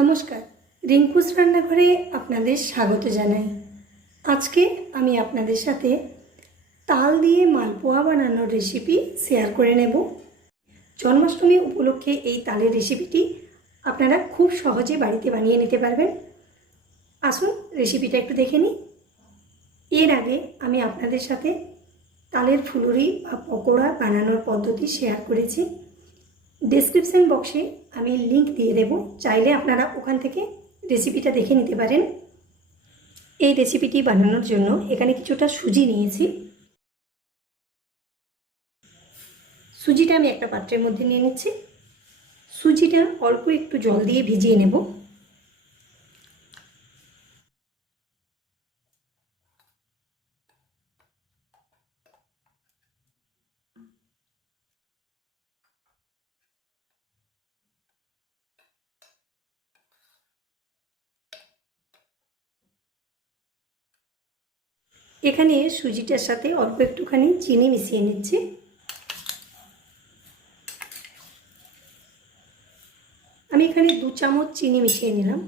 নমস্কার, রিঙ্কুস রান্নাঘরে আপনাদের স্বাগত জানাই। আজকে আমি আপনাদের সাথে তাল দিয়ে মালপোয়া বানানোর রেসিপি শেয়ার করে নেব। জন্মাষ্টমী উপলক্ষে এই তালের রেসিপিটি আপনারা খুব সহজে বাড়িতে বানিয়ে নিতে পারবেন। আসুন রেসিপিটা একটু দেখে নিই। এর আগে আমি আপনাদের সাথে তালের ফুলুরি বা পকোড়া বানানোর পদ্ধতি শেয়ার করেছি। ডেসক্রিপশন বক্সে আমি লিংক দিয়ে দেব, চাইলে আপনারা ওখান থেকে রেসিপিটা দেখে নিতে পারেন। এই রেসিপিটি বানানোর জন্য এখানে কিছুটা সুজি নিয়েছি। সুজিটা আমি একটা পাত্রের মধ্যে নিয়ে নিচ্ছি। সুজিটা অল্প একটু জল দিয়ে ভিজিয়ে নেব। এখানে সুজিটার সাথে অল্প একটুখানি চিনি মিশিয়ে নিচ্ছি। আমি এখানে 2 চামচ চিনি মিশিয়ে নিলাম।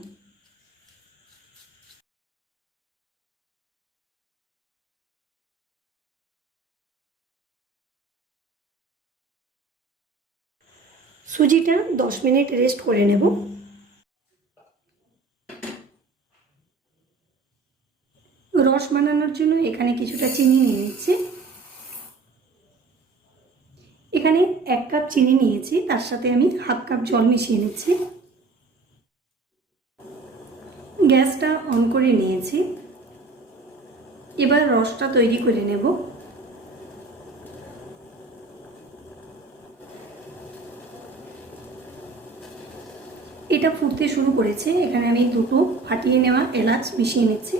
সুজিটা 10 মিনিট রেস্ট করে নেব। রস বানানোর জন্য এখানে কিছুটা চিনি নিয়ে নিচ্ছি। এখানে 1 কাপ চিনি নিয়েছি, তার সাথে আমি হাফ কাপ জল মিশিয়ে নিচ্ছি। গ্যাসটা অন করে নিয়েছি। এবার রসটা তৈরি করে নেব। এটা ফুটতে শুরু করেছে। এখানে আমি 2টো ফাটিয়ে নেওয়া এলাচ মিশিয়ে নিচ্ছি।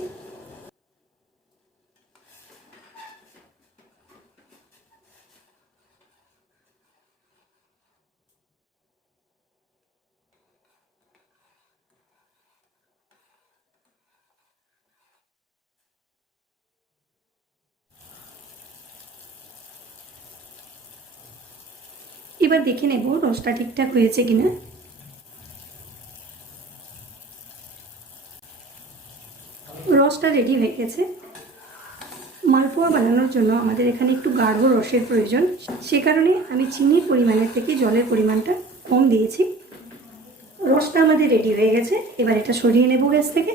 এবার দেখে নেব রসটা ঠিকঠাক হয়েছে কিনা। রসটা রেডি হয়ে গেছে। মালপোয়া বানানোর জন্য আমাদের এখানে একটু গাঢ় রসের প্রয়োজন, সে কারণে আমি চিনির পরিমাণের থেকে জলের পরিমাণটা কম দিয়েছি। রসটা আমাদের রেডি হয়ে গেছে। এবার এটা সরিয়ে নেব গ্যাস থেকে।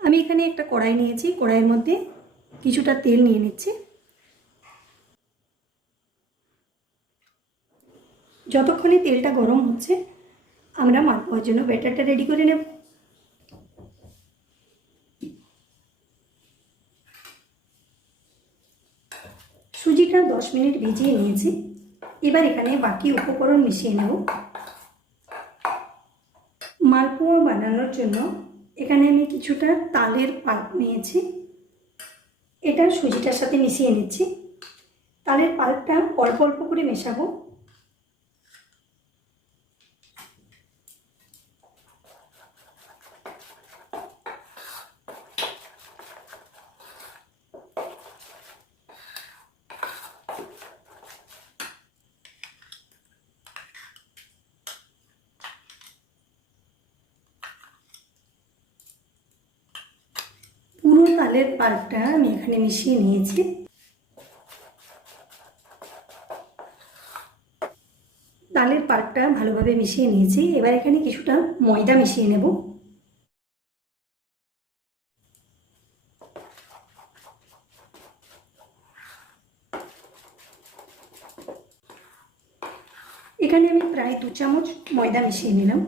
আমি এখানে একটা কড়াই নিয়েছি। কড়াইয়ের মধ্যে কিছুটা তেল নিয়ে নিচ্ছি। যতক্ষণে তেলটা গরম হচ্ছে আমরা মালপোয়ার জন্য ব্যাটারটা রেডি করে নেব। সুজিটা 10 মিনিট ভিজিয়ে নিয়েছি। এবার এখানে বাকি উপকরণ মিশিয়ে নেব। মালপোয়া বানানোর জন্য এখানে আমি কিছুটা তালের পাল্প নিয়েছি। এটা সুজিটার সাথে মিশিয়ে নিচ্ছি। তালের পাল্পটা অল্প অল্প করে মেশাবো। পুরো তালের পাল্পটা আমি এখানে মিশিয়ে নিয়েছি। তালের পাল্পটা ভালোভাবে মিশিয়ে নিয়েছি। এবার এখানে কিছুটা ময়দা মিশিয়ে নেব। এখানে আমি প্রায় 2 চামচ ময়দা মিশিয়ে নিলাম।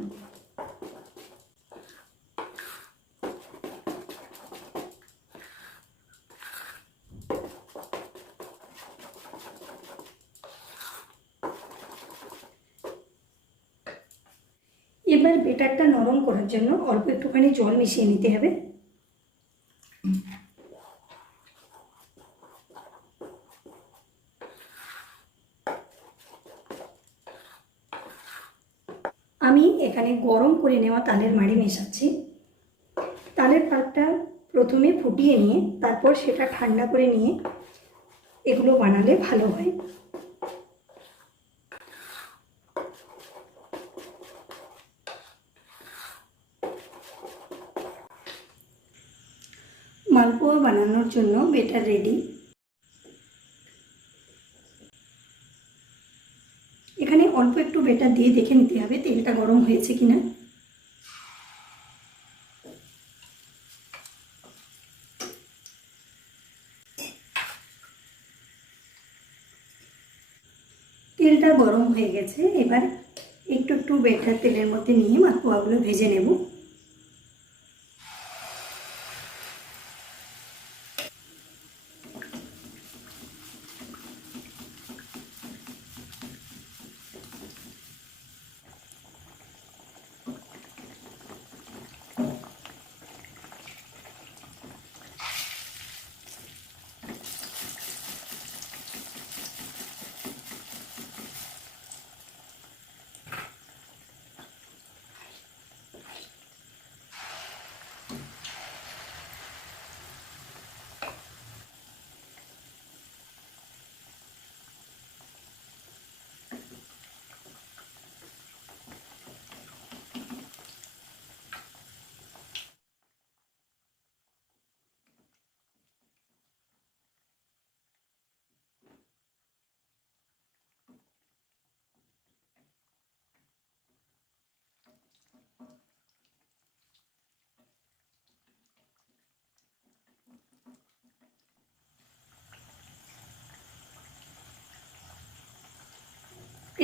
এবার ব্যাটারটা নরম করার জন্য অল্প একটুখানি জল মিশিয়ে নিতে হবে। আমি এখানে গরম করে নেওয়া তালের মাড়ি মেশাচ্ছি। তালের পাল্পটা প্রথমে ফুটিয়ে নিয়ে তারপর সেটা ঠান্ডা করে নিয়ে এগুলো বানালে ভালো হয়। মালপোয়া বানানোর জন্য বেটার রেডি। এখানে অল্প একটু বেটার দিয়ে দেখে নিতে হবে তেলটা গরম হয়েছে কিনা। তেলটা গরম হয়ে গেছে, এবার একটু একটু বেটার তেলের মধ্যে নিয়ে মালপোয়াগুলো ভেজে নেব।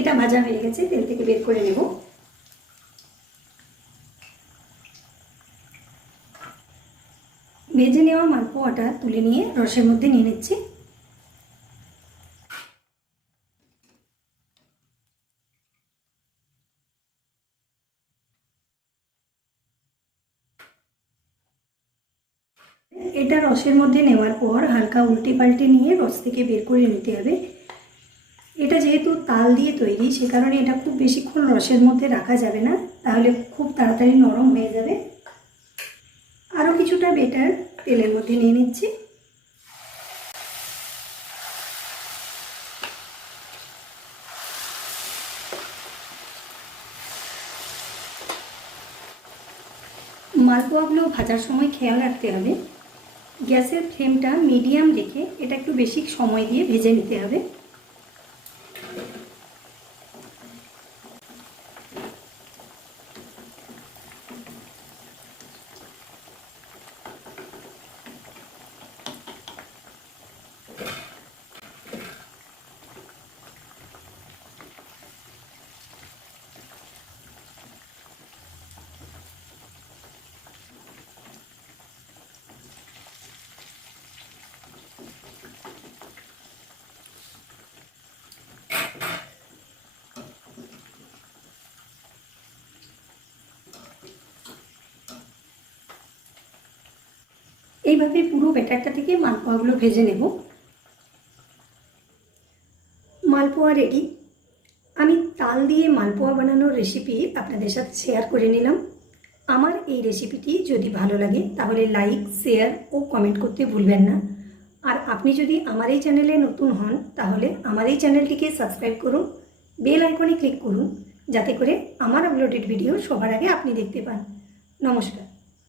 এটা ভাজা হয়ে গেছে, তেল থেকে বের করে নেব। ভেজে নেওয়া মালপোয়াটা তুলে নিয়ে রসের মধ্যে নিয়ে নিচ্ছি। এটা রসের মধ্যে নেওয়ার পর হালকা উল্টে পাল্টে নিয়ে রস থেকে বের করে নিতে হবে। এটা যেহেতু তাল দিয়ে তৈরি, সে কারণে এটা খুব বেশিক্ষণ রসের মধ্যে রাখা যাবে না, তাহলে খুব তাড়াতাড়ি নরম হয়ে যাবে। আরও কিছুটা বেটার তেলের মধ্যে নিয়ে নিচ্ছি। মালপোয়াগুলো ভাজার সময় খেয়াল রাখতে হবে গ্যাসের ফ্লেমটা মিডিয়াম রেখে এটা একটু বেশি সময় দিয়ে ভেজে নিতে হবে। এইভাবে পুরো ব্যাটারটা থেকে মালপোয়াগুলো ভেজে নেব। মালপোয়া রেডি। আমি তাল দিয়ে মালপোয়া বানানোর রেসিপি আপনাদের সাথে শেয়ার করে নিলাম। আমার এই রেসিপিটি যদি ভালো লাগে তাহলে লাইক, শেয়ার ও কমেন্ট করতে ভুলবেন না। আর আপনি যদি আমার এই চ্যানেলে নতুন হন তাহলে আমার এই চ্যানেলটিকে সাবস্ক্রাইব করুন, বেল আইকনে ক্লিক করুন, যাতে করে আমার আপলোডেড ভিডিও সবার আগে আপনি দেখতে পান। নমস্কার।